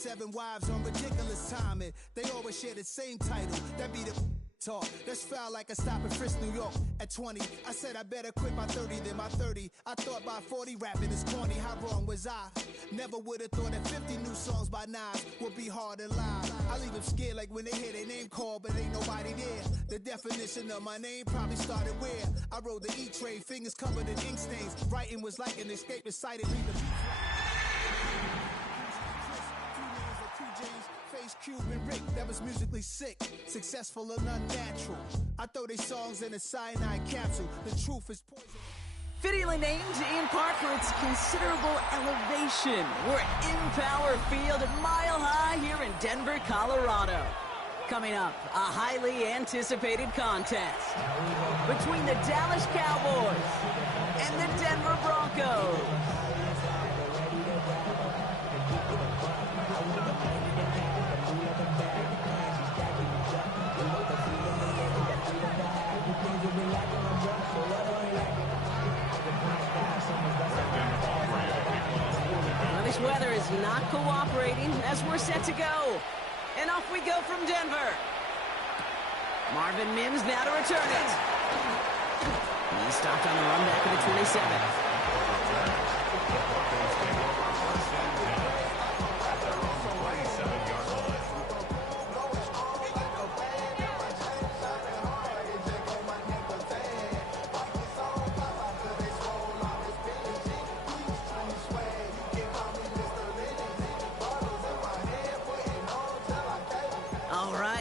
7 wives on ridiculous timing. They always share the same title. That be the talk. That's foul like a stop in Frisk, New York. At 20, I said I better quit by 30 than my 30. I thought by 40 rapping is corny. How wrong was I? Never would have thought that 50 new songs by Nas would be hard to lie. I leave them scared like when they hear their name called, but ain't nobody there. The definition of my name probably started where I rode the E-train, fingers covered in ink stains. Writing was like an escape excited, leaving Face, Cube, and Rick, that was musically sick, successful and unnatural. I throw these songs in a cyanide capsule. The truth is poison. Fittingly named in part for its considerable elevation. We're at Empower Field at Mile High here in Denver, Colorado. Coming up, a highly anticipated contest between the Dallas Cowboys and the Denver Broncos. This weather is not cooperating as we're set to go. And off we go from Denver. Marvin Mims now to return it. He stopped on the run back of the 27th.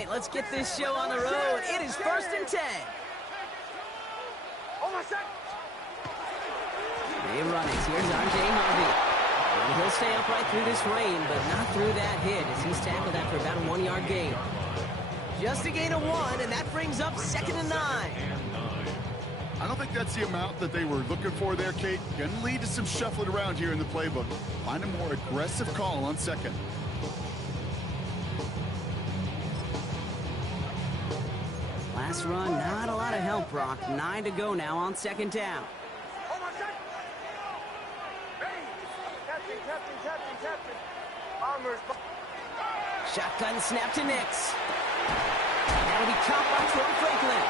Let's get this show on the road. It is 1st and 10. They run it. Here's R.J. Harvey. And he'll stay upright through this rain, but not through that hit as he's tackled after about a 1-yard gain. Just a gain of 1, and that brings up 2nd and 9. I don't think that's the amount that they were looking for there, Kate. Going to lead to some shuffling around here in the playbook. Find a more aggressive call on 2nd. Last run, not a lot of help, Brock. 9 to go now on 2nd down. Shotgun snap to Nix. That'll be caught by Troy Franklin.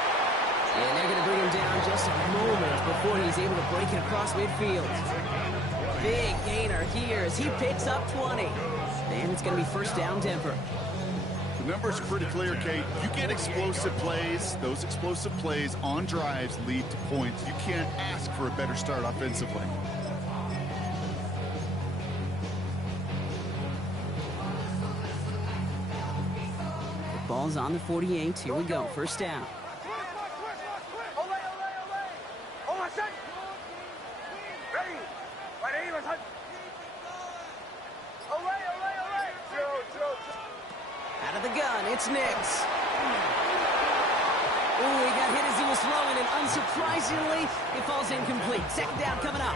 And they're going to bring him down just a moment before he's able to break it across midfield. Big gainer here as he picks up 20. And it's going to be 1st down, Denver. The number's pretty clear, Kate. You get explosive plays. Those explosive plays on drives lead to points. You can't ask for a better start offensively. The ball's on the 48. Here we go. 1st down. Out of the gun, it's Nix. Ooh, he got hit as he was throwing, and unsurprisingly, it falls incomplete. 2nd down coming up.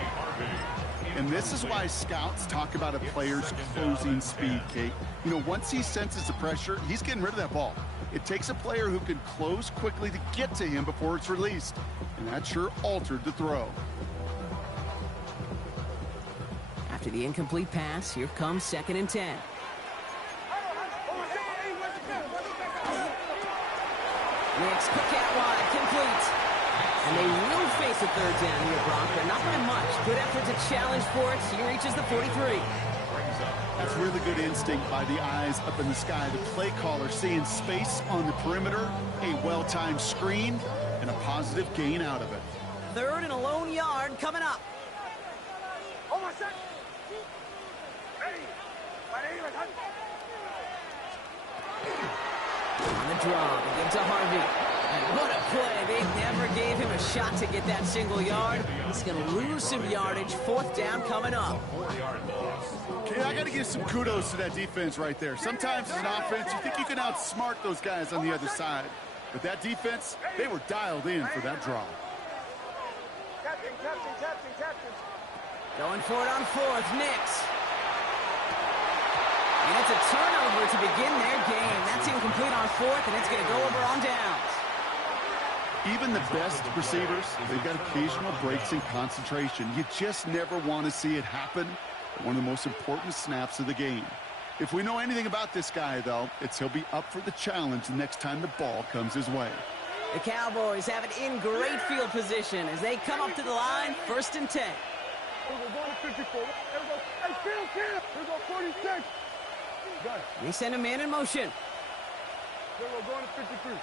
And this is why scouts talk about a player's closing speed, Kate. You know, once he senses the pressure, he's getting rid of that ball. It takes a player who can close quickly to get to him before it's released. And that sure altered the throw. After the incomplete pass, here comes 2nd and 10. Nix, quick out wide, complete. And they will face a 3rd down here, Brock, but not by much. Good effort to challenge for it. He reaches the 43. That's really good instinct by the eyes up in the sky. The play caller seeing space on the perimeter, a well-timed screen, and a positive gain out of it. 3rd and a lone yard coming up. On the draw, they give to Harvey. And what a play. They never gave him a shot to get that single yard. He's going to lose some yardage. 4th down coming up. Okay, I got to give some kudos to that defense right there. Sometimes as an offense, you think you can outsmart those guys on the other side. But that defense, they were dialed in for that draw. Going for it on 4th, Nix. And it's a turnover to begin their game. That's incomplete on 4th, and it's going to go over on downs. Even the best receivers, they've got occasional breaks in concentration. You just never want to see it happen. One of the most important snaps of the game. If we know anything about this guy, though, it's he'll be up for the challenge the next time the ball comes his way. The Cowboys have it in great field position as they come up to the line, 1st and 10. We're going to 54. Hey, Phil, we're going 46. They send a man in motion. We're going to 53.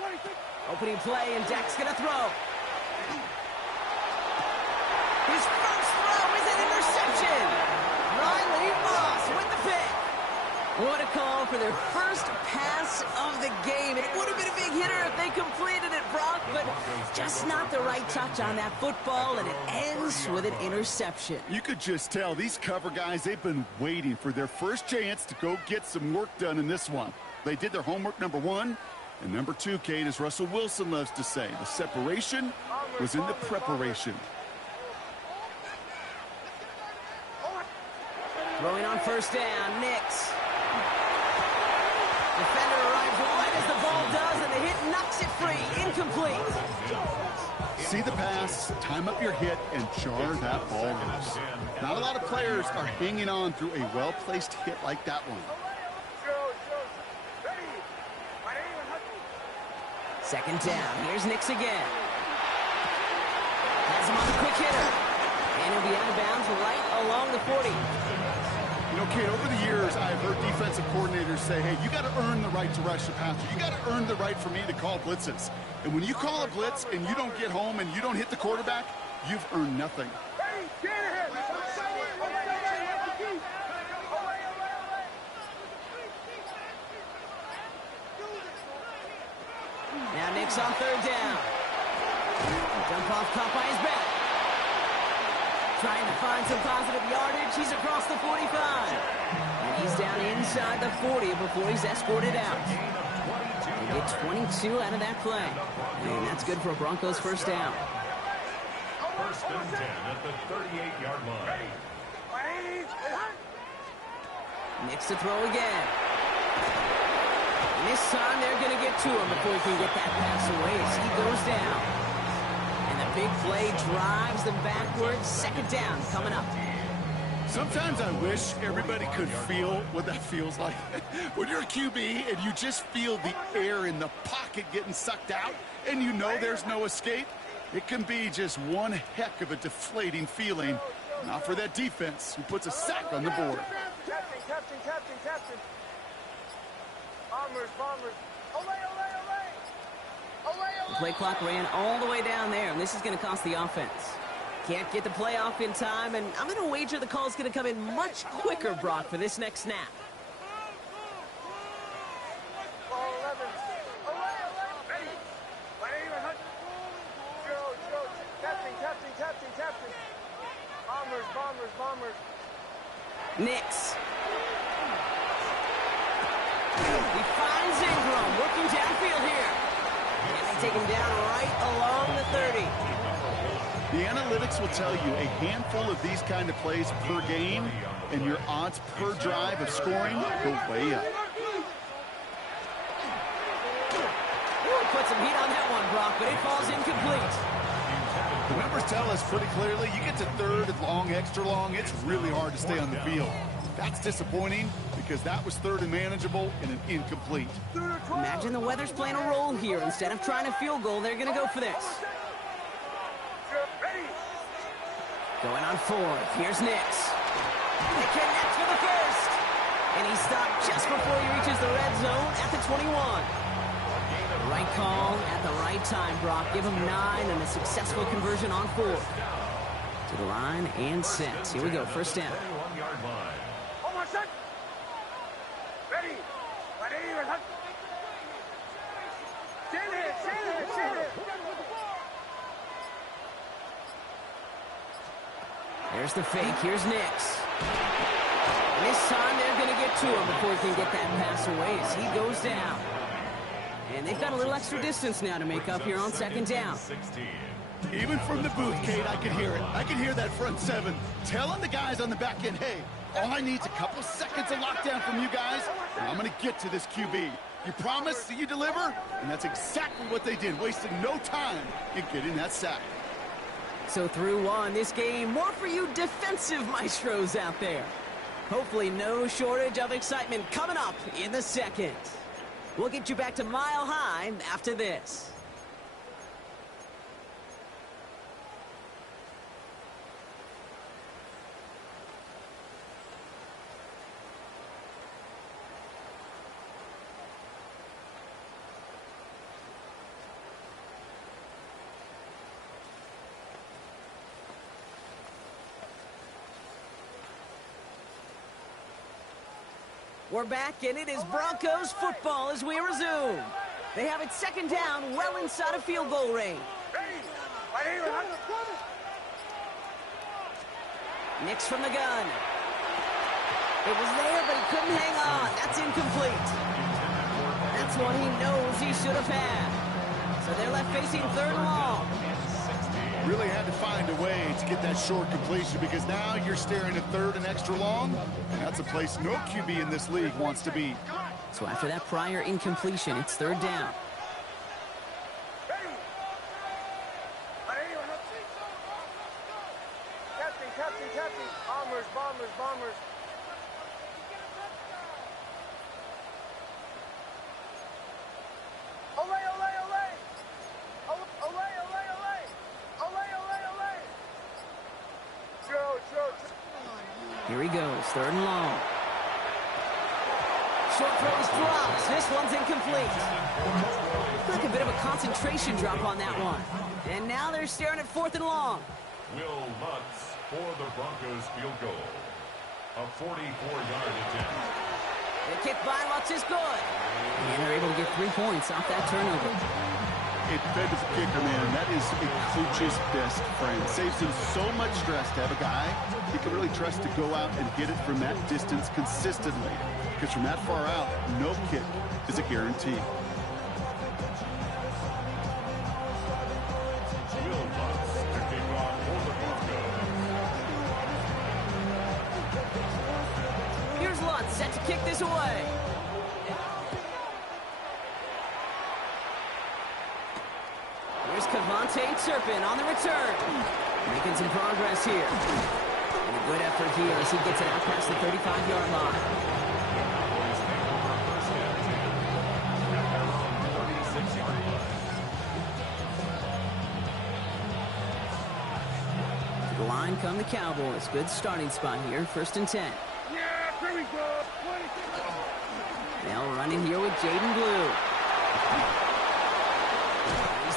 26. Opening play, and Dak's going to throw. His first throw is an interception. Riley Moss with the pick. What a call for their first pass of the game. It would have been a big hitter if they completed it, Brock, but just not the right touch on that football, and it ends with an interception. You could just tell these cover guys, they've been waiting for their first chance to go get some work done in this one. They did their homework, number one. And number two, Kate, as Russell Wilson loves to say, the separation was in the preparation. Throwing on 1st down, Nix. Defender arrives right as the ball does, and the hit knocks it free. Incomplete. See the pass, time up your hit, and jar that ball loose. Not a lot of players are hanging on through a well-placed hit like that one. 2nd down. Here's Nix again. Has him on the quick hitter. And he'll be out of bounds right along the 40. You know, Kate, over the years, I've heard defensive coordinators say, hey, you got to earn the right to rush the passer. You got to earn the right for me to call blitzes. And when you call a blitz and you don't get home and you don't hit the quarterback, you've earned nothing. Now Nix on 3rd down. Jump off caught by his back. Trying to find some positive yardage. He's across the 45. And he's down inside the 40 before he's escorted out. They get 22 out of that play. And that's good for a Broncos 1st down. 1st and 10 at the 38-yard line. Nix to throw again. And this time they're going to get to him before he can get that pass away as he goes down. And the big play drives them backwards. 2nd down coming up. Sometimes I wish everybody could feel what that feels like. When you're a QB and you just feel the air in the pocket getting sucked out and you know there's no escape, it can be just one heck of a deflating feeling. Not for that defense who puts a sack on the board. Captain. Bombers. The play clock ran all the way down there, and this is going to cost the offense. Can't get the play off in time, and I'm going to wager the call's going to come in much quicker, Brock, for this next snap. Captain. Bombers. Nix. He finds Ingram working downfield here. And they take him down right along the 30. The analytics will tell you a handful of these kind of plays per game, and your odds per drive of scoring go way up. Put some heat on that one, Brock, but it falls incomplete. The numbers tell us pretty clearly, you get to 3rd and long, extra long, it's really hard to stay on the field. That's disappointing because that was 3rd and manageable and an incomplete. Imagine the weather's playing a role here. Instead of trying a field goal, they're going to go for this. Going on 4th. Here's Nix. He connects for the first. And he stopped just before he reaches the red zone at the 21. Right call at the right time, Brock. Give him 9 and a successful conversion on 4th. To the line and set. Here we go, 1st down. There's the fake. Here's Nix. And this time they're going to get to him before he can get that pass away as he goes down. And they've got a little extra distance now to make up here on 2nd down. Even from the booth, Kate, I can hear it. I can hear that front 7 telling the guys on the back end, hey, all I need is a couple seconds of lockdown from you guys, and I'm going to get to this QB. You promise that you deliver? And that's exactly what they did, wasted no time in getting that sack. So through 1, this game, more for you defensive maestros out there. Hopefully no shortage of excitement coming up in the second. We'll get you back to Mile High after this. We're back, and it is Broncos football as we resume. They have it second down, well inside of field goal range. Nix from the gun. It was there, but he couldn't hang on. That's incomplete. That's one he knows he should have had. So they're left facing third and long. Really had to find a way to get that short completion because now you're staring at third and extra long. And that's a place no QB in this league wants to be. So after that prior incompletion, it's third down. Captain. Bombers. Here he goes, third and long. Short throw is dropped. This one's incomplete. Like a bit of a concentration drop on that one. And now they're staring at fourth and long. Will Lutz for the Broncos field goal. A 44-yard attempt. The kick by Lutz is good. And they're able to get 3 points off that turnover. A defensive kicker, man, that is a coach's best friend. Saves him so much stress to have a guy he can really trust to go out and get it from that distance consistently. Because from that far out, no kick is a guarantee. Will Lutz to kick off for the Broncos. Here's Lutz set to kick this away. Here's Cavante Turpin on the return. Making some progress here. And a good effort here as he gets it out past the 35-yard line. To the line come the Cowboys. Good starting spot here. First and 10. Yeah, here we go. They'll run in here with Jaden Blue.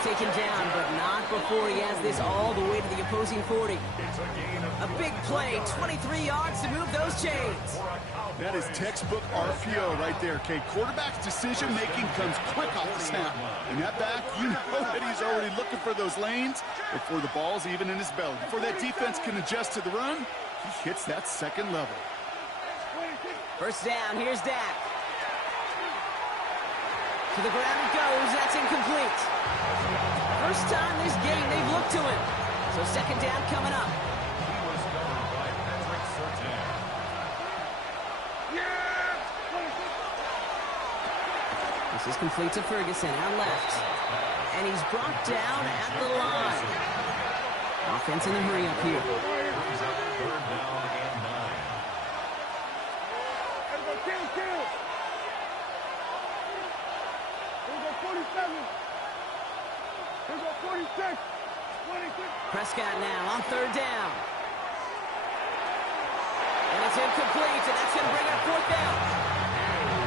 Taken down, but not before he has this all the way to the opposing 40. A big play, 23 yards to move those chains. That is textbook RPO right there, Kate. Quarterback's decision-making comes quick off the snap. And that back, you know that he's already looking for those lanes before the ball's even in his belly. Before that defense can adjust to the run, he hits that second level. First down, here's Dak. To the ground it goes, that's incomplete. First time this game they've looked to him. So second down coming up. He was covered by Patrick Surtain. This is complete to Ferguson, out left. And he's brought down at the line. Offense in the hurry up here. Brings up third down and 9. Kill. Here we go, 47. Here we go, 46. 26. Prescott now on third down. And it's incomplete, and that's going to bring up fourth down.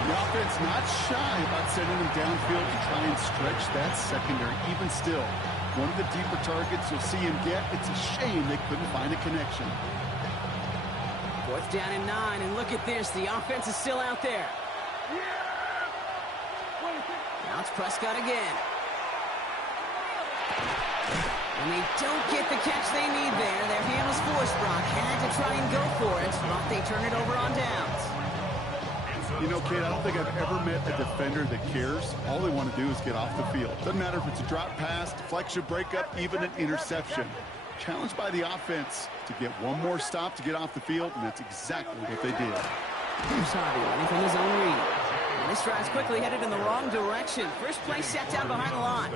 The offense not shy about sending him downfield to try and stretch that secondary. Even still, one of the deeper targets you'll see him get. It's a shame they couldn't find a connection. Fourth down and 9, and look at this. The offense is still out there. Now it's Prescott again. And they don't get the catch they need there. Their hand was forced, Brock. Had to try and go for it, but they turn it over on downs. You know, Kate, I don't think I've ever met a defender that cares. All they want to do is get off the field. Doesn't matter if it's a drop pass, deflection, breakup, even an interception. Challenged by the offense to get one more stop to get off the field, and that's exactly what they did. Here's Harvey running from his own read. And this drive's quickly headed in the wrong direction. First play set down behind the line.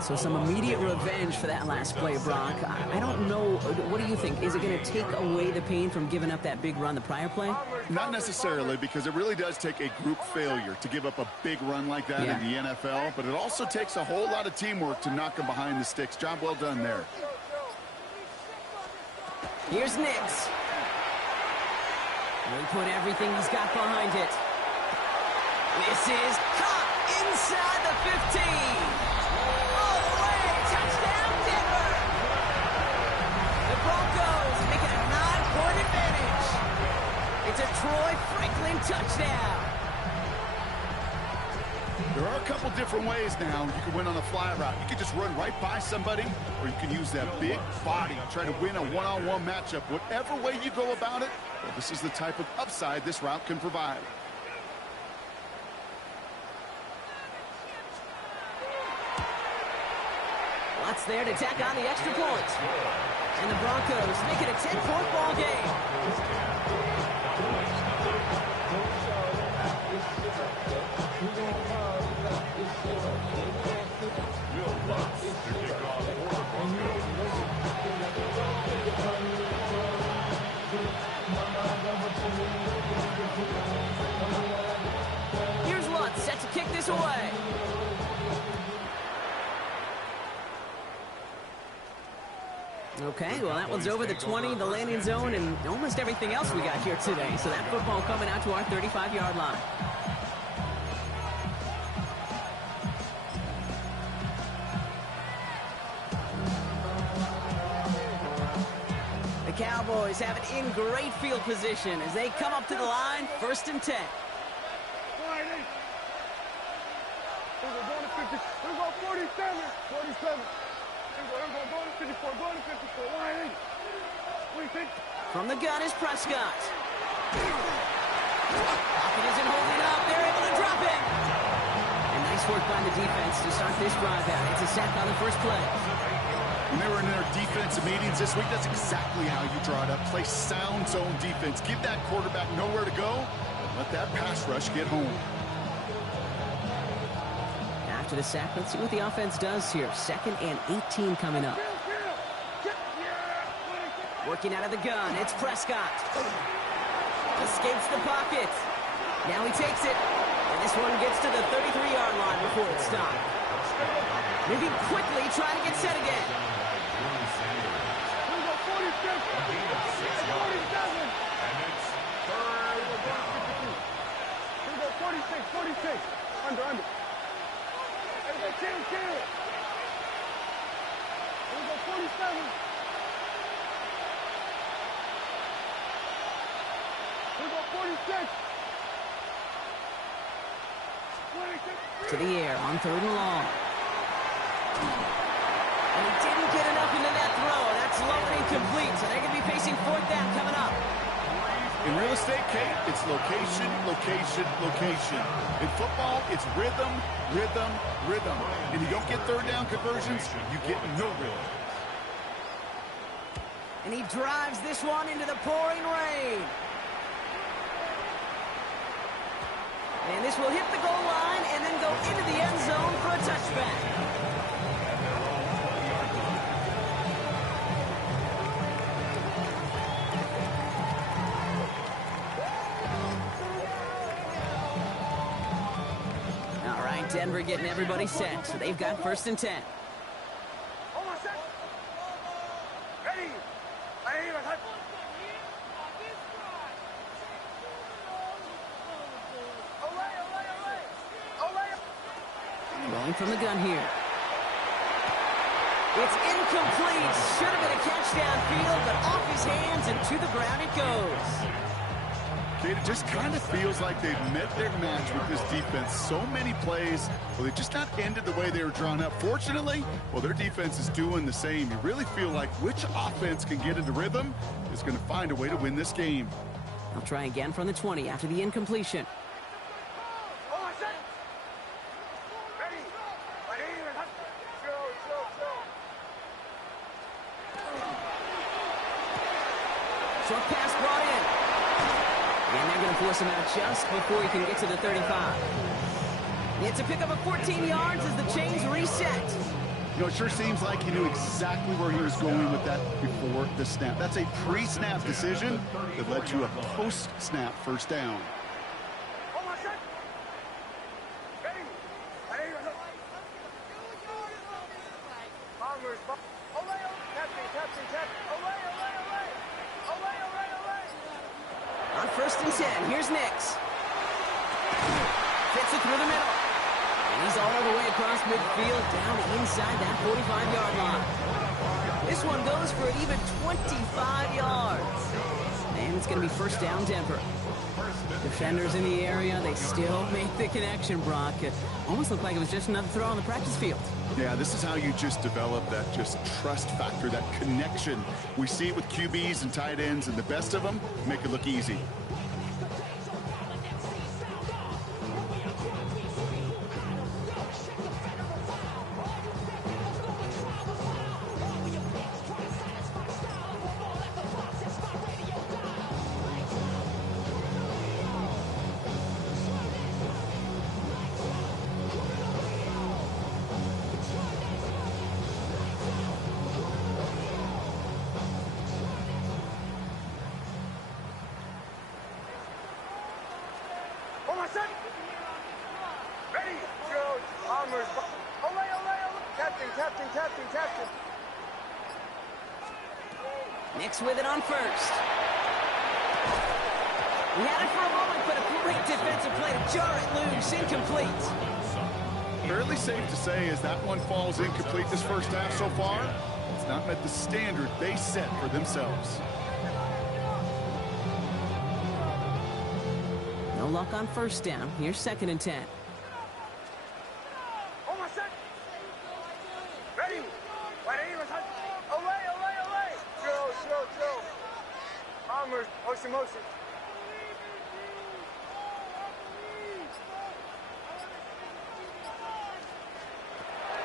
So some immediate revenge for that last play, Brock. I don't know. What do you think? Is it going to take away the pain from giving up that big run the prior play? Not necessarily, because it really does take a group failure to give up a big run like that in the NFL. But it also takes a whole lot of teamwork to knock him behind the sticks. Job well done there. Here's Nix. He'll put everything he's got behind it. This is caught inside the 15. All the way. Touchdown, Denver. The Broncos make it a 9-point advantage. It's a Troy Franklin touchdown. There are a couple different ways now. You can win on a fly route. You can just run right by somebody, or you can use that big body, try to win a one-on-one matchup. Whatever way you go about it, well, this is the type of upside this route can provide. Lots there to tack on the extra point. And the Broncos make it a 10-point ball game. Here's Lutz set to kick this away. Okay, well, that one's over the 20, the landing zone, and almost everything else we got here today. So that football coming out to our 35-yard line. The Cowboys have it in great field position as they come up to the line, 1st and 10. We're going to 50. We're going 47. 47. We're going to 54. Going to 54. Line 8. From the gun is Prescott. Pocket isn't holding up. They're able to drop it. And nice work by the defense to start this drive out. It's a sack on the first play. When they were in their defensive meetings this week, that's exactly how you draw it up. Play sound zone defense. Give that quarterback nowhere to go, and let that pass rush get home. After the sack, let's see what the offense does here. 2nd and 18 coming up. Working out of the gun, it's Prescott. Escapes the pocket. Now he takes it. And this one gets to the 33-yard line before it's stopped. Moving quickly, trying to get set again. We're going 46. 47. And it's 3rd down. We're going 46. 46. Under. Chill. We're going 47. We're going 46. To the air on 3rd and long. And he didn't get enough into that throw. That's low and incomplete, so they're going to be facing 4th down coming up. In real estate, Kate, it's location, location, location. In football, it's rhythm, rhythm, rhythm. And you don't get 3rd down conversions, you get no rhythm. And he drives this one into the pouring rain. And this will hit the goal line and then go into the end zone for a touchback. All right, Denver getting everybody set. So they've got 1st and 10. Rolling from the gun here. It's incomplete. Should have been a catch downfield, but off his hands and to the ground it goes. Kate, it just kind of feels like they've met their match with this defense. So many plays, well, they just not ended the way they were drawn up. Fortunately, well, their defense is doing the same. You really feel like which offense can get into rhythm is going to find a way to win this game. They'll try again from the 20 after the incompletion. Short pass brought in. And they're going to force him out just before he can get to the 35. It's a pickup of 14 yards as the chains reset. You know, it sure seems like he knew exactly where he was going with that before the snap. That's a pre-snap decision that led to a post-snap first down. On 1st and 10, here's Nix. Fits it through the middle. And he's all the way across midfield, down inside that 45-yard line. This one goes for an even 25 yards. And it's going to be first down Denver. Defenders in the area, they still make the connection, Brock. It almost looked like it was just another throw on the practice field. Yeah, this is how you just develop that just trust factor, that connection. We see it with QBs and tight ends, and the best of them make it look easy. Nix with it on 1st. He had it for a moment, but a great defensive play to jar it loose. Incomplete. Fairly safe to say as that one falls incomplete this first half so far, it's not met the standard they set for themselves. No luck on 1st down. Here's 2nd and 10. Motion.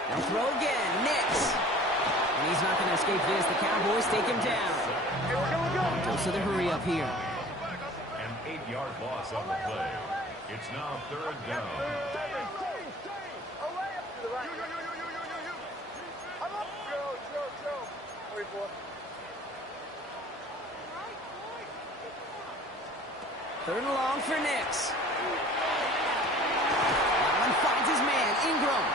They'll throw again. Nix. And he's not going to escape this. The Cowboys take him down. So the hurry up here. An 8-yard loss on the play. It's now 3rd down. Third and long for Nix. Allen finds his man, Ingram.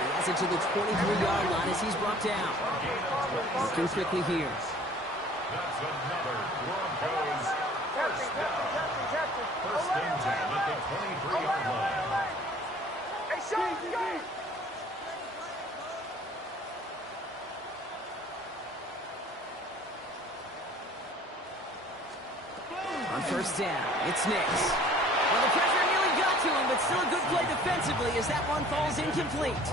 He has it to the 23-yard line as he's brought down. Looking quickly here. That's another Broncos first down. First and 10 at the 23-yard line. Hey, Sean, go! On 1st down, it's Nix. Well, the pressure nearly got to him, but still a good play defensively as that one falls incomplete.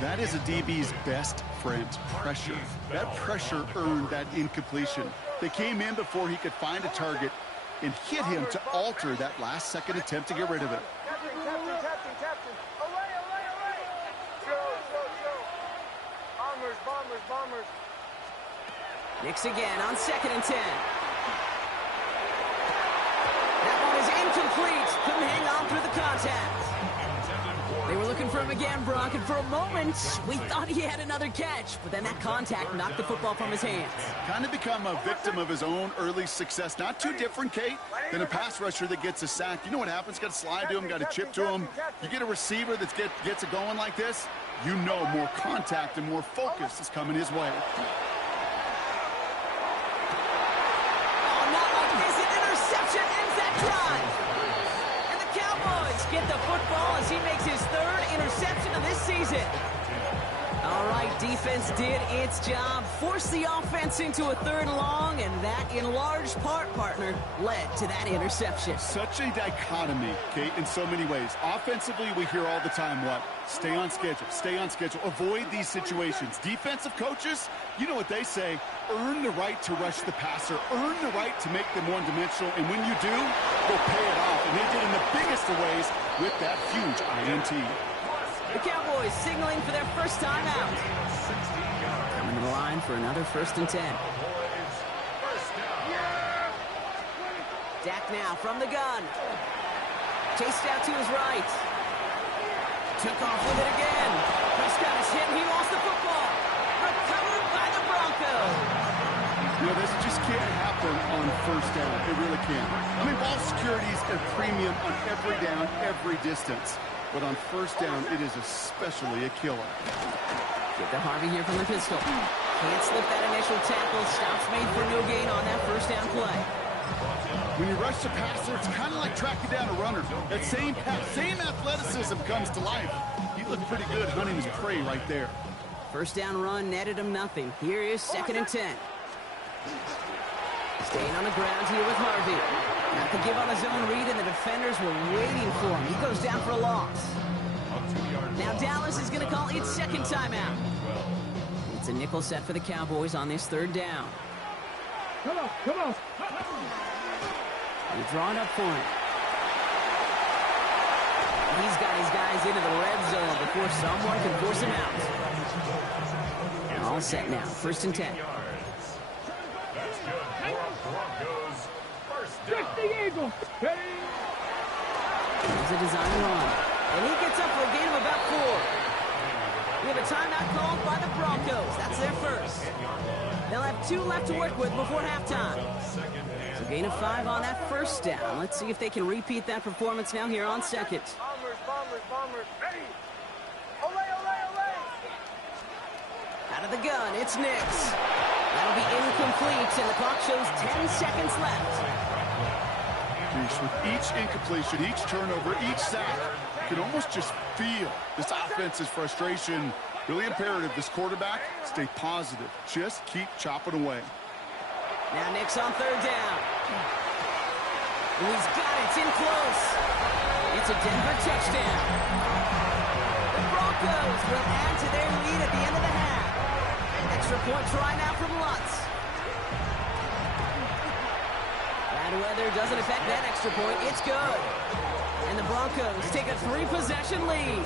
That is a DB's best friend, pressure. That pressure earned that incompletion. They came in before he could find a target and hit him to alter that last-second attempt to get rid of it. Captain. Away. Bombers. Nix again on 2nd and 10. That one is incomplete. Couldn't hang on through the contact. They were looking for him again, Brock, and for a moment, we thought he had another catch, but then that contact knocked the football from his hands. Kind of become a victim of his own early success. Not too different, Kate, than a pass rusher that gets a sack. You know what happens? Got to slide to him, got to chip to him. You get a receiver that gets it going like this, you know more contact and more focus is coming his way. Oh, not like this. An interception ends that drive. And the Cowboys get the football as he makes his 3rd interception of this season. All right, defense did its job, forced the offense into a 3rd and long, and that, in large part, partner, led to that interception. Such a dichotomy, Kate, in so many ways. Offensively, we hear all the time, what? Stay on schedule, avoid these situations. Defensive coaches, you know what they say, earn the right to rush the passer, earn the right to make them one-dimensional, and when you do, they'll pay it off. And they did in the biggest of ways with that huge INT. The Cowboys signaling for their first time out. Coming to the line for another 1st and 10. Dak now from the gun. Chased out to his right. Took off with it again. Prescott is hit and he lost the football. Recovered by the Broncos. You know, this just can't happen on first down. It really can't. I mean, ball security is a premium on every down, every distance. But on first down, it is especially a killer. Get to Harvey here from the pistol. Can't slip that initial tackle. Stops made for no gain on that first down play. When you rush the passer, it's kind of like tracking down a runner. That same athleticism comes to life. He looked pretty good hunting his prey right there. First down run netted him nothing. Here is 2nd and 10. Staying on the ground here with Harvey. Not to give on his own read, and the defenders were waiting for him. He goes down for a loss. Now Dallas is going to call its second timeout. It's a nickel set for the Cowboys on this 3rd down. Come on, come on. They draw it up for him. He's got his guys into the red zone before someone can force him out. All set now. 1st and 10. That's good for Broncos. First down. The Eagles. Hey. Here's a design run. And he gets up for a gain of about 4. We have a timeout called by the Broncos. That's their first. They'll have 2 left to work with before halftime. So gain of 5 on that first down. Let's see if they can repeat that performance now here on second. Bombers. Hey. Ole. Out of the gun, it's Nix. That'll be incomplete, and the clock shows 10 seconds left. With each incompletion, each turnover, each sack, you can almost just feel this offense's frustration. Really imperative, this quarterback, stay positive. Just keep chopping away. Now Nix on 3rd down. Oh, he's got it. It's in close. It's a Denver touchdown. The Broncos will add to their lead at the end of the half. Extra point try now from Lutz. Bad weather doesn't affect that extra point. It's good. And the Broncos take a 3-possession lead.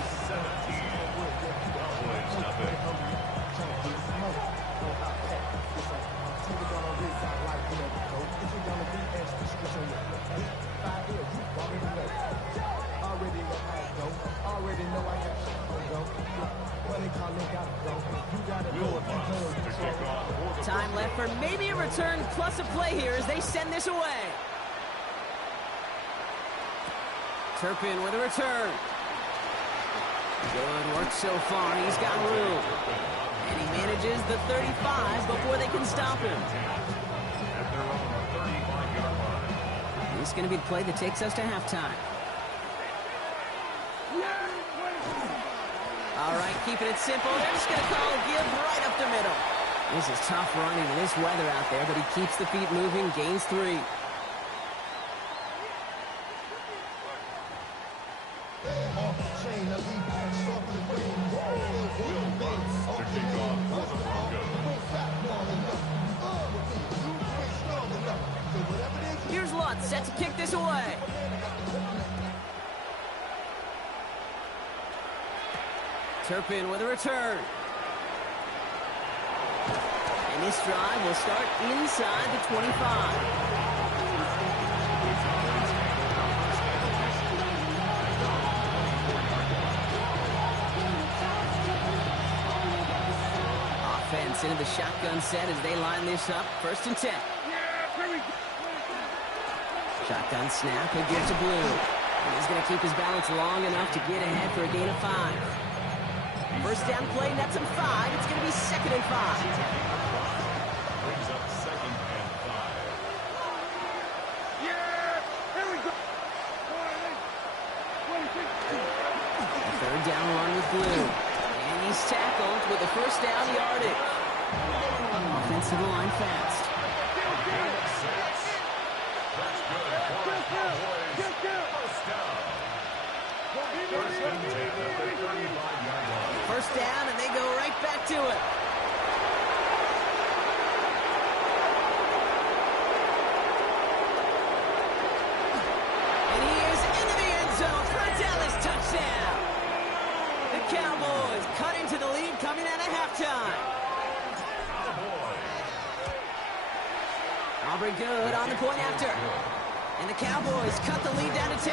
Time left for maybe a return plus a play here as they send this away. Turpin with a return. Good work so far. He's got room. And he manages the 35 before they can stop him. This is going to be the play that takes us to halftime. All right, keeping it simple. They're just going to call a give right up the middle. This is tough running in this weather out there, but he keeps the feet moving, gains 3. Here's Lutz, set to kick this away. Turpin with a return. And this drive will start inside the 25. Offense into the shotgun set as they line this up. 1st and 10. Shotgun snap. He'll give to Blue. And he's going to keep his balance long enough to get ahead for a gain of 5. First down play, nets him 5. It's going to be 2nd and 5. Brings up 2nd and 5. Yeah, here we go. A 3rd down run with Blue. And he's tackled with the first down yardage. Offensive line fast. That's good for the Cowboys. First down. First and 10 at the 35-yard line. First down, and they go right back to it. And he is into the end zone for a Dallas touchdown. The Cowboys cut into the lead coming out of halftime. Aubrey good on the point after. And the Cowboys cut the lead down to 10.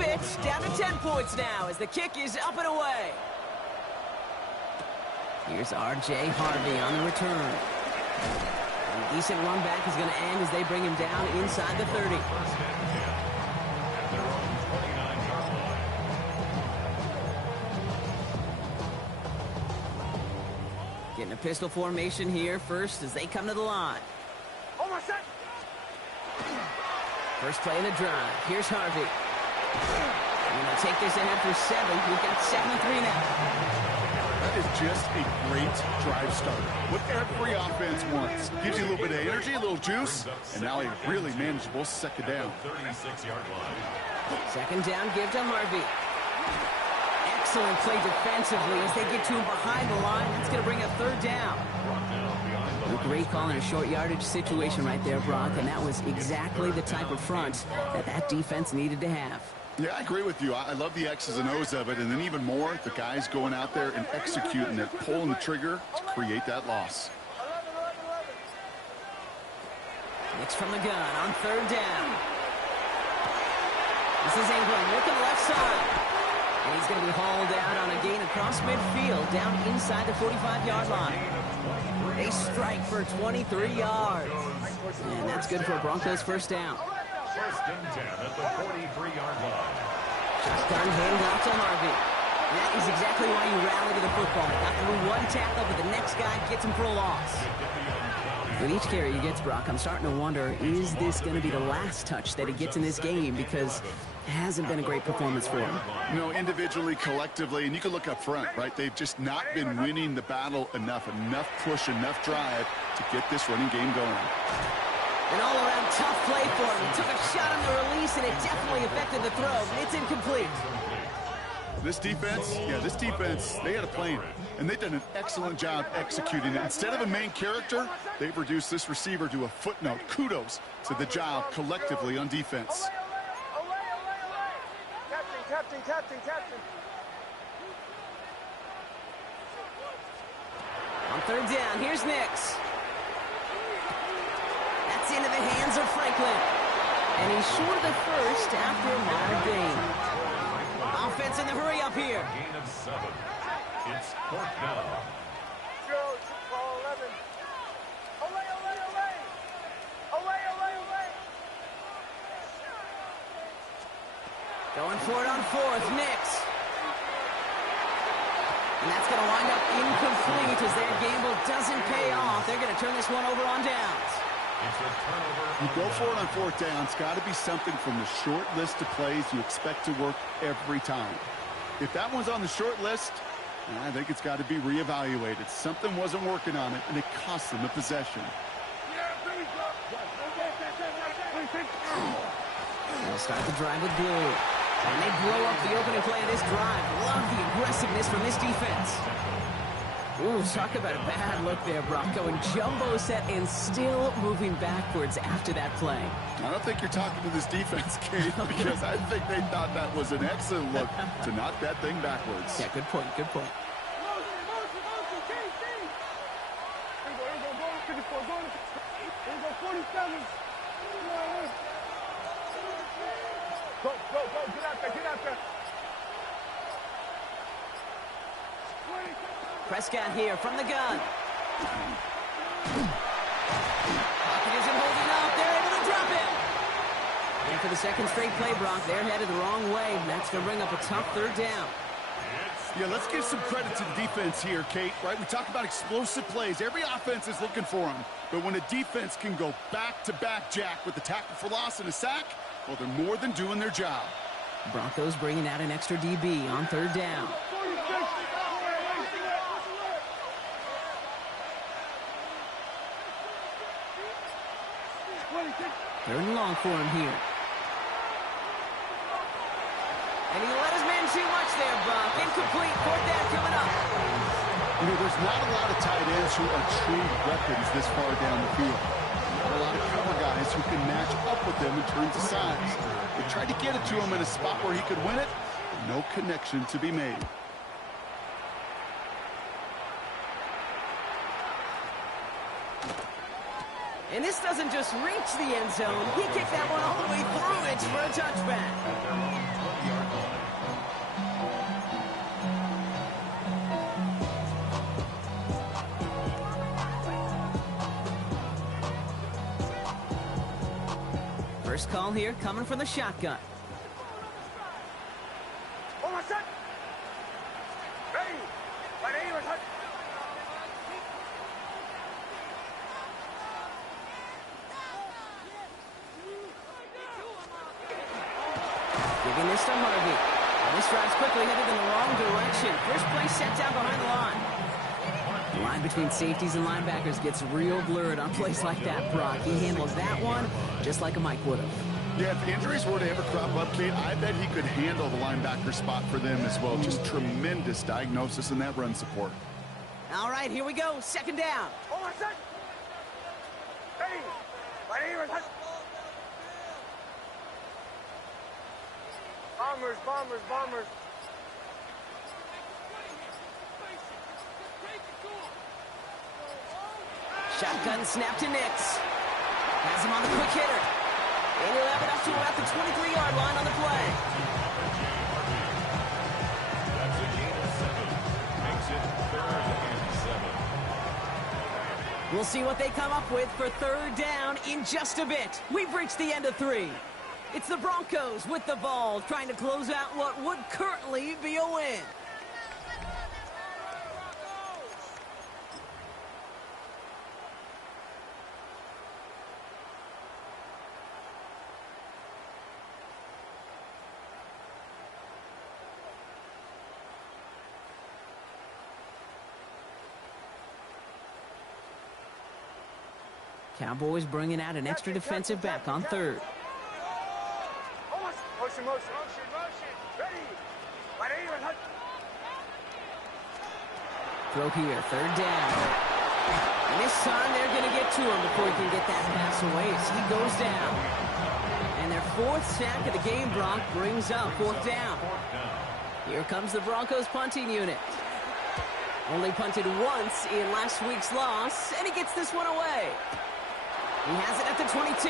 fit. Down to 10 points now as the kick is up and away. Here's R.J. Harvey on the return. A decent run back is going to end as they bring him down inside the 30. Getting a pistol formation here first as they come to the line. First play of the drive. Here's Harvey. We're going to take this ahead for 7. We've got 7-3 now. That is just a great drive starter. What every offense wants. Gives you a little bit of energy, a little juice, and now a really manageable second down. 36-yard line. Second down, give to Harvey. Excellent play defensively as they get to him behind the line. That's going to bring a third down. A great call in a short yardage situation right there, Brock, and that was exactly the type of front that defense needed to have. Yeah, I agree with you. I love the X's and O's of it, and then even more, the guys going out there and executing it, pulling the trigger to create that loss. It's from the gun on third down. This is England looking left side. And he's going to be hauled out on a gain across midfield down inside the 45-yard line. They strike for 23 yards. And that's good for a Broncos first down. First and 10 at the 43-yard line. Shotgun handoff to Harvey. That is exactly why you rally to the football. Got through one tackle, but the next guy gets him for a loss. With each carry he gets, Brock, I'm starting to wonder, is this going to be the last touch that he gets in this game? Because it hasn't been a great performance for him. You know, individually, collectively, and you can look up front, right? They've just not been winning the battle enough push, enough drive to get this running game going. An all-around tough play for him. He took a shot on the release, and it definitely affected the throw. It's incomplete. This defense, they had a plan, and they've done an excellent job executing it. Instead of a main character, they've reduced this receiver to a footnote. Kudos to the job collectively on defense. Captain. On third down, here's Nix. That's into the hands of Franklin. And he's short of the first after a mild gain. Offense in the hurry up here. Gain of 7. It's fourth down. 11. Going for it on fourth, Nix. And that's going to wind up incomplete as their gamble doesn't pay off. They're going to turn this one over on downs. It's a turnover. You go for it on fourth down. It's got to be something from the short list of plays you expect to work every time. If that one's on the short list, I think it's got to be reevaluated. Something wasn't working on it, and it cost them a possession. They'll start the drive with blue. And they blow up the opening play of this drive. Love the aggressiveness from this defense. Ooh, talk about a bad look there, Brock. Going jumbo set and still moving backwards after that play. I don't think you're talking to this defense, Kate, because I think they thought that was an excellent look to knock that thing backwards. Yeah, good point, good point. Go, get out there. Prescott here from the gun. Pocket isn't holding up. They're able to drop it. And for the second straight play, Brock, they're headed the wrong way. That's going to bring up a tough third down. Yeah, let's give some credit to the defense here, Kate, right? We talk about explosive plays. Every offense is looking for them. But when a defense can go back-to-back, Jack, with the tackle for loss and a sack, well, they're more than doing their job. Broncos bringing out an extra DB on third down. Third and long for him here. And he let his man too much there, Brock. Incomplete. Fourth down coming up. You know, there's not a lot of tight ends who are true weapons this far down the field. Not a lot of cover guys who can match up with them in terms of size. They tried to get it to him in a spot where he could win it. No connection to be made. And this doesn't just reach the end zone. He kicked that one all the way through it for a touchback. 23-yard line. First call here coming from the shotgun. Giving this to Harvey. And this drive's quickly headed in the wrong direction. First play set down behind the line. The line between safeties and linebackers gets real blurred on plays like that, Brock. He handles that one just like a Mike would have. Yeah, if injuries were to ever crop up, Kate, I bet he could handle the linebacker spot for them as well. Just tremendous diagnosis in that run support. All right, here we go. Second down. Bombers. Shotgun snap to Nix. Has him on the quick hitter. And he'll have it up to about the 23-yard line on the play. That's a gain of 7. Makes it 3rd and 7. We'll see what they come up with for third down in just a bit. We've reached the end of 3. It's the Broncos with the ball, trying to close out what would currently be a win. Cowboys bringing out an extra defensive back on third. Motion. Ready. Throw here, third down. And this time they're going to get to him before he can get that pass away as he goes down. And their 4th sack of the game, Brock, brings up 4th down. Here comes the Broncos punting unit. Only punted once in last week's loss, and he gets this one away. He has it at the 22.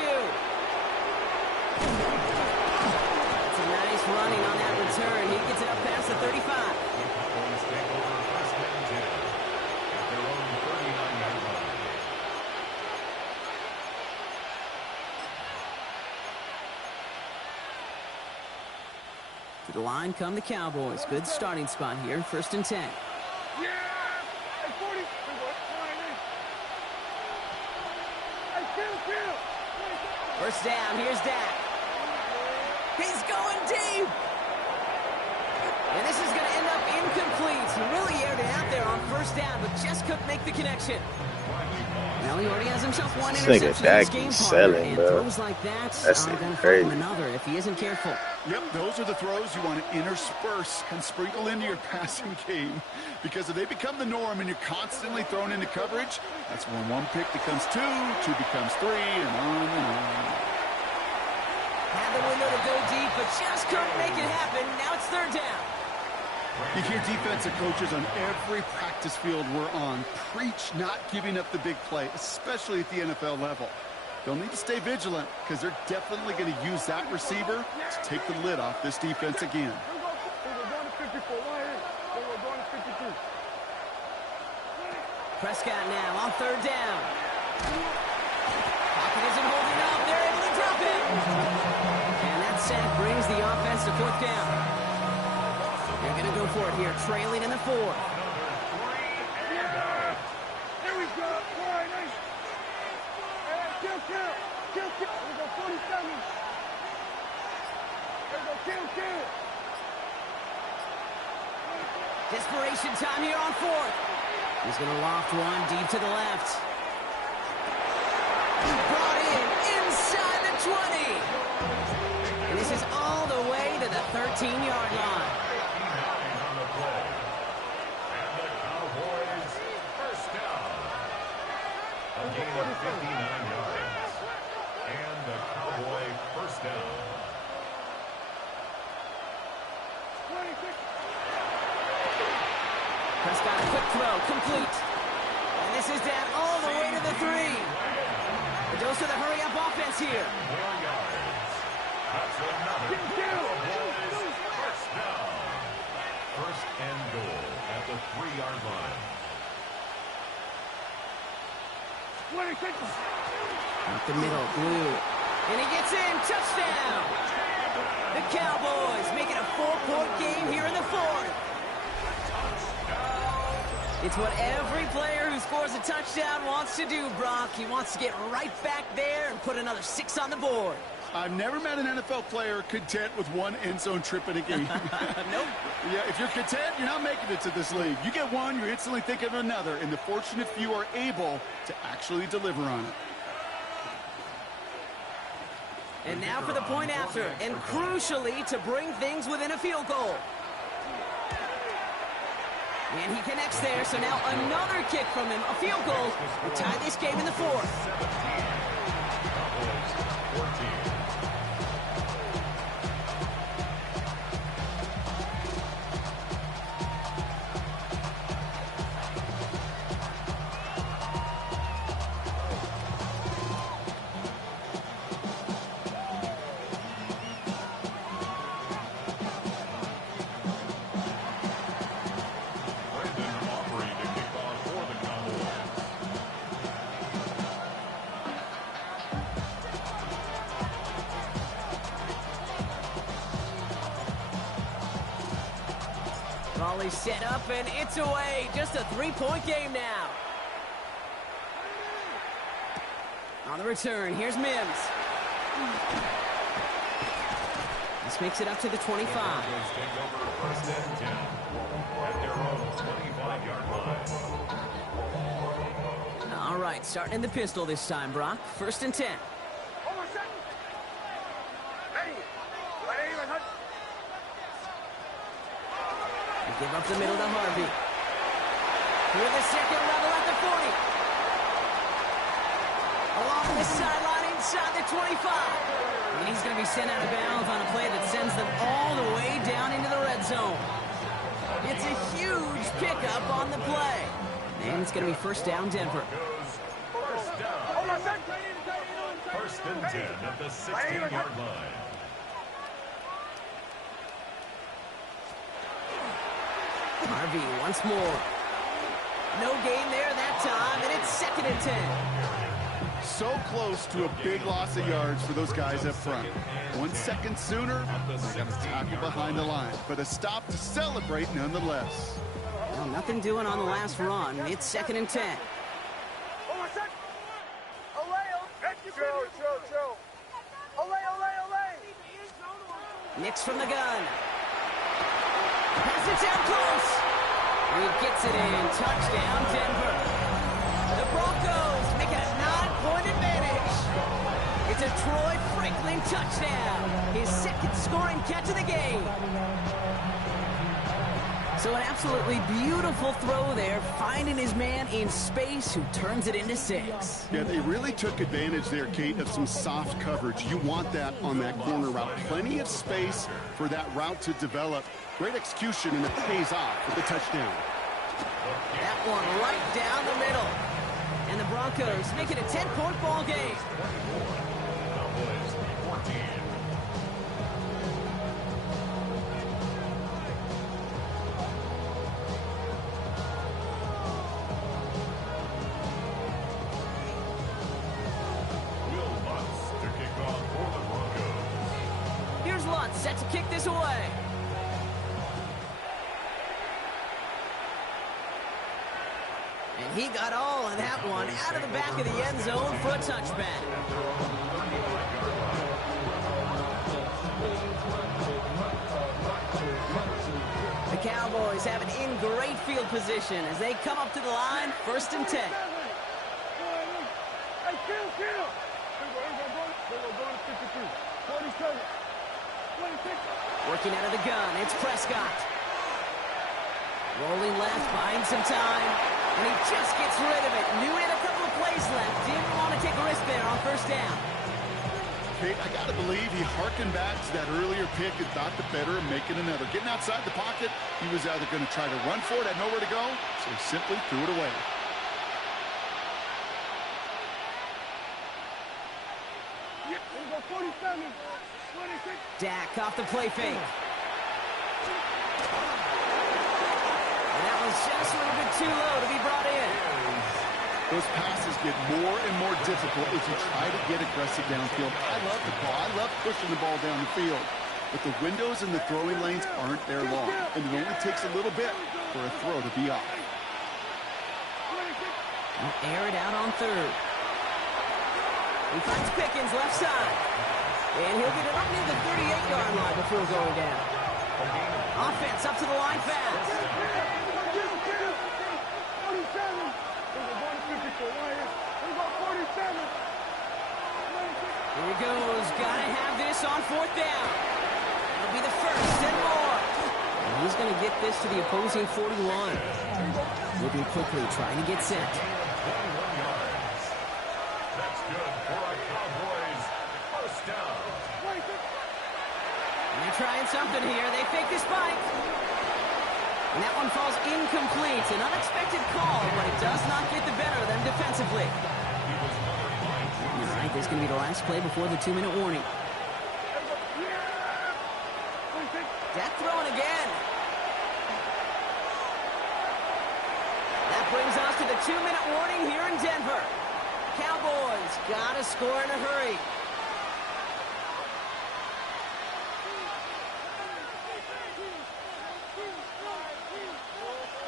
That's a nice running on that return. He gets it up past the 35. Cowboys take over 1st and 10 at their own 39-yard line. To the line come the Cowboys. Good starting spot here. 1st and 10. Yeah! Hey, 40. Kill. First down. Here's Dak. He's going deep. And this is going to end up incomplete. He really aired it out there on 1st down, but just couldn't make the connection. Well, he already has himself one interception in this game, selling, and bro. throws like that That's are going to crazy. hurt him another if he isn't careful. Yep, those are the throws you want to intersperse and sprinkle into your passing game. Because if they become the norm and you're constantly thrown into coverage, that's when 1 pick becomes 2, 2 becomes 3, and on and on. Had the window to go deep, but just couldn't make it happen. Now it's 3rd down. You hear defensive coaches on every practice field we're on preach not giving up the big play, especially at the NFL level. They'll need to stay vigilant because they're definitely going to use that receiver to take the lid off this defense again. Prescott now on 3rd down. Pocket isn't holding up. They're able to drop it. And that sack brings the offense to 4th down. They're going to go for it here, trailing in the 4th. Here we go. Kill. We go 47. Kill. Desperation time here on 4th. He's going to loft one deep to the left. Brought in inside the 20. And this is all the way to the 13-yard line. On the play. And the Cowboys 1st down. A gain of 59 yards. And the Cowboy 1st down. 26. Prescott, a quick throw, complete. And this is down all the way to the 3. The dose of the hurry-up offense here. 4 yards. That's another Kill. first and goal at the 3-yard line. 26. Up the middle, Blue. And he gets in. Touchdown! The Cowboys make it a 4-point game here in the fourth. It's what every player who scores a touchdown wants to do, Brock. He wants to get right back there and put another 6 on the board. I've never met an NFL player content with one end zone trip in a game. Nope. Yeah, if you're content, you're not making it to this league. You get one, you're instantly thinking of another, and the fortunate few are able to actually deliver on it. And now for the point after, and crucially to bring things within a field goal. And he connects there, so now another kick from him, a field goal, to tie this game in the fourth. 14. Volley set up, and it's away. Just a 3-point game now. On the return, here's Mims. This makes it up to the 25. Take over first and 10 at their own 25-yard line. All right, starting in the pistol this time, Brock. First and 10. Give up the middle to Harvey. With the second level at the 40. Along the sideline inside the 25. And he's going to be sent out of bounds on a play that sends them all the way down into the red zone. It's a huge pickup on the play. And it's going to be first down, Denver. First down. First and 10 at the 16-yard line. Harvey once more. No gain there that time, and it's second and 10. So close to a big loss of yards for those guys up front. 1 second sooner, they got to tackle behind the line. But a stop to celebrate nonetheless. Well, nothing doing on the last run. It's second and 10. Nix from the gun. Pass it down close. He gets it in. Touchdown, Denver. The Broncos make it a 9-point advantage. It's a Troy Franklin touchdown. His second scoring catch of the game. So an absolutely beautiful throw there, finding his man in space who turns it into 6. Yeah, they really took advantage there, Kate, of some soft coverage. You want that on that corner route. Plenty of space for that route to develop. Great execution, and it pays off with the touchdown. That one right down the middle. And the Broncos make it a 10-point ball game. Cowboys 14. Will Lutz to kick off for the Broncos. Here's Lutz set to kick this away. And he got all of that one out of the back of the end zone for a touchback. The Cowboys have it in great field position as they come up to the line, first and 10. Working out of the gun, it's Prescott. Rolling left, buying some time, and he just gets rid of it. Knew he had a couple of plays left. Didn't want to take a risk there on first down. Kate, I got to believe he harkened back to that earlier pick and thought the better of making another. Getting outside the pocket, he was either going to try to run for it, had nowhere to go, so he simply threw it away. Dak off the play fake. is just a little bit too low to be brought in. Those passes get more and more difficult as you try to get aggressive downfield. I love the call. I love pushing the ball down the field. But the windows in the throwing lanes aren't there long, and it only takes a little bit for a throw to be off. I'll air it out on third. He finds Pickens left side. And he'll get it up near the 38-yard line before going down. Offense up to the line fast. Here he goes. Gotta have this on fourth down. It'll be the first and more. And he's going to get this to the opposing 41. Moving quickly, trying to get set. 21 yards. That's good for a Cowboys first down. And they're trying something here. They fake the spike. And that one falls incomplete. An unexpected call, but it does not get the better of them defensively. All right, this is going to be the last play before the 2-minute warning. Dak throwing again. That brings us to the 2-minute warning here in Denver. Cowboys got to score in a hurry.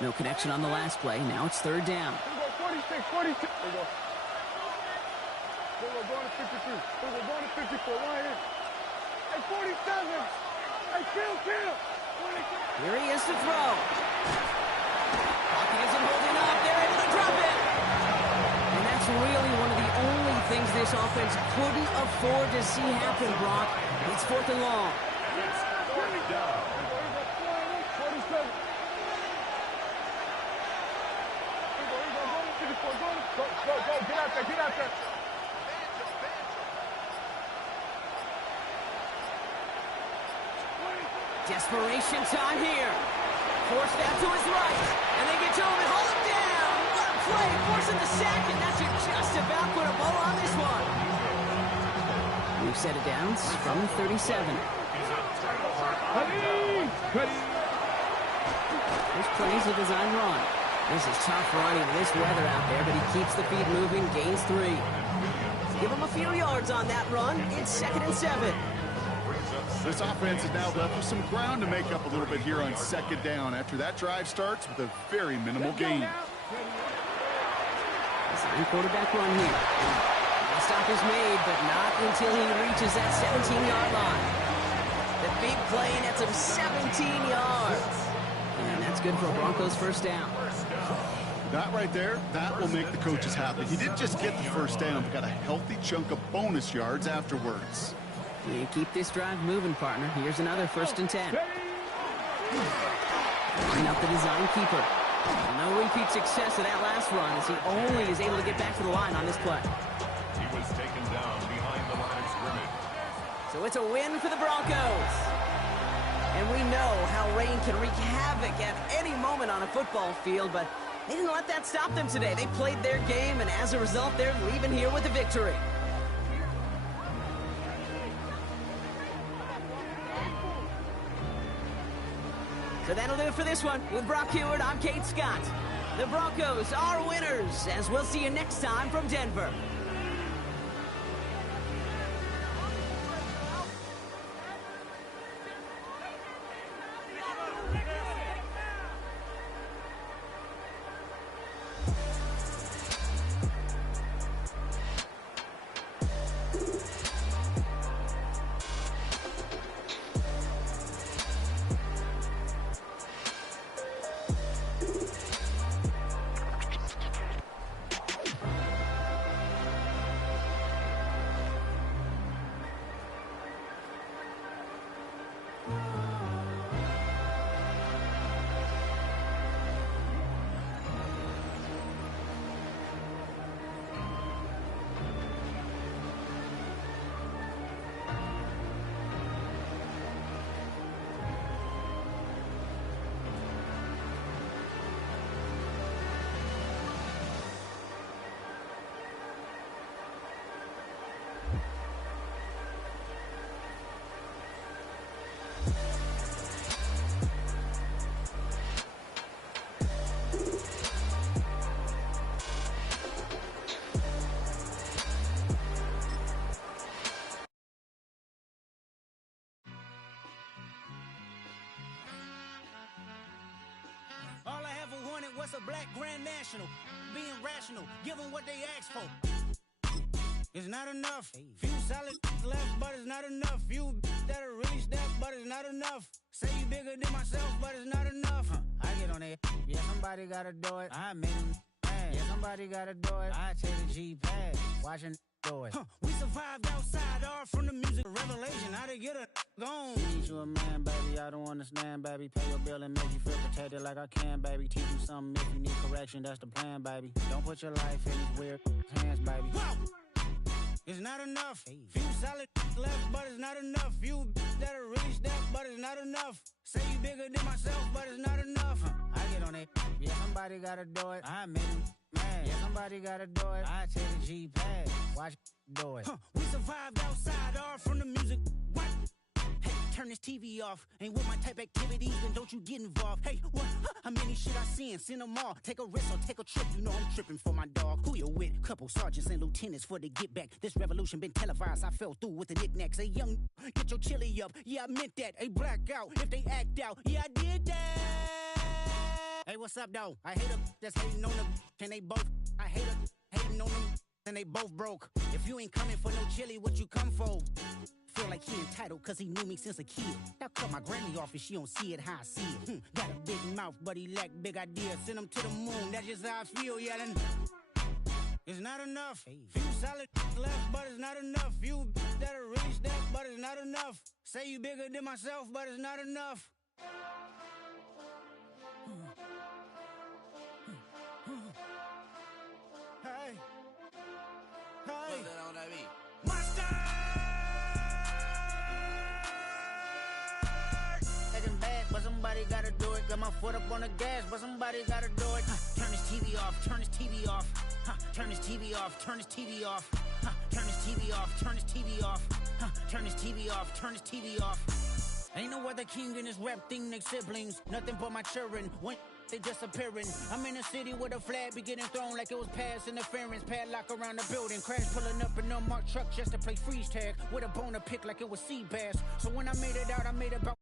No connection on the last play. Now it's third down. 46, 46. There you go. We're going to 53. We're going to 54. Line in. Hey, 47. Hey, kill. Here he is to throw. Pocket isn't holding up. They're able to drop it. And that's really one of the only things this offense couldn't afford to see happen, Brock. It's fourth and long. It's fourth down. 47. Go, get out there. Desperation time here. Forced out to his right. And they get to him and hold him down. What a play. Forcing the sack, and that should just about put a bow on this one. We've set it down from 37. This play's a design run. This is tough running in this weather out there, but he keeps the feet moving, gains 3. Give him a few yards on that run. It's 2nd and 7. This offense is now left with some ground to make up a little bit here on 2nd down after that drive starts with a very minimal gain. Design quarterback run here. The stop is made, but not until he reaches that 17-yard line. The big play nets him 17 yards. And that's good for a Broncos first down. That right there, that will make the coaches happy. He didn't just get the first down, but got a healthy chunk of bonus yards afterwards. You keep this drive moving, partner. Here's another 1st and 10. Bring up the design keeper. No repeat success of that last run as he only is able to get back to the line on this play. He was taken down behind the line of scrimmage. So it's a win for the Broncos. And we know how rain can wreak havoc at any moment on a football field, but they didn't let that stop them today. They played their game, and as a result, they're leaving here with a victory. So that'll do it for this one. With Brock Heward, I'm Kate Scott. The Broncos are winners, as we'll see you next time from Denver. wanted what's a black grand national. Being rational, give them what they ask for. It's not enough. Few solid left, but it's not enough. Few that'll really step, but it's not enough. Say you bigger than myself, but it's not enough. I get on it. Yeah, somebody gotta do it. I made him mad. Yeah, somebody gotta do it. I take the G-pad. Watching do it. We survived outside, all from the music revelation. How to get a gone. Need you a man, baby. I don't understand, baby. Pay your bill and make you feel protected like I can, baby. Teach you something if you need correction. That's the plan, baby. Don't put your life in these weird hands, baby. Whoa! It's not enough. Few solid left, but it's not enough. Few that'll really step, but it's not enough. Say you bigger than myself, but it's not enough. I get on it. Yeah, somebody gotta do it. I made him mad. Yeah, somebody gotta do it. I take the G-pad. Watch do it. We survived outside, all from the music. What? Hey, turn this TV off. Ain't with my type activities, then don't you get involved. Hey, what? How many shit I seen? Send them all. Take a risk or take a trip. You know I'm tripping for my dog. Who you with? Couple sergeants and lieutenants for the get back. This revolution been televised. I fell through with the knickknacks. Hey, young, get your chili up. Yeah, I meant that. Hey, black out if they act out. Yeah, I did that. Hey, what's up, though? I hate them that's hating on them. Can they both? I hate them hating on them. And they both broke. If you ain't coming for no chili, what you come for? Feel like he entitled cause he knew me since a kid. Now cut my granny off if she don't see it how I see it. Got a big mouth, but he lack big ideas. Send him to the moon, that's just how I feel, yelling. It's not enough. Few solid left, but it's not enough. Few that'll really step, but it's not enough. Say you bigger than myself, but it's not enough. Hey. Hey. Monster! Acting bad, but somebody gotta do it. Got my foot up on the gas, but somebody gotta do it. Turn this TV off, turn this TV off. Turn this TV off, turn this TV off. Turn this TV off, turn this TV off. Turn this TV off, turn this TV off. Ain't no other king in this rap thing, they siblings. Nothing but my children. When they disappearing. I'm in a city with a flag be getting thrown like it was pass interference. Padlock around the building. Crash pulling up an unmarked truck just to play freeze tag. With a bone to pick like it was sea bass. So when I made it out, I made about